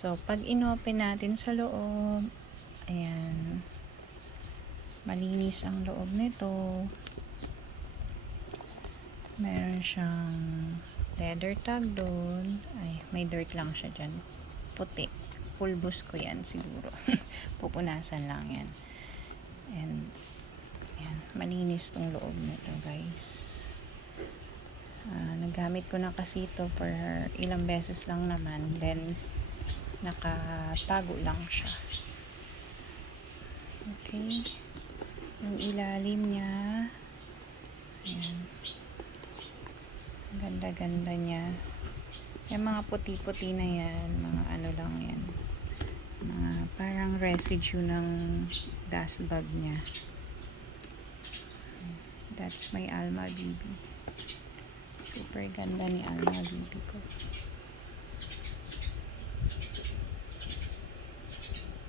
So, pag inopen natin sa loob, ayan, malinis ang loob nito. Meron siyang leather tag doon. Ay, may dirt lang siya dyan. Puti. Pulbos ko yan siguro. Pupunasan lang yan. And, ayan, malinis tong loob nito, guys. Nagamit ko na kasi ito for ilang beses lang naman. Then, nakatago lang siya. Okay. Yung ilalim niya. Ayan. Ganda-ganda niya. Yung mga puti-puti na yan, mga ano lang yan. Mga parang residue ng dust bag niya. That's my Alma BB. Super ganda ni Alma BB ko.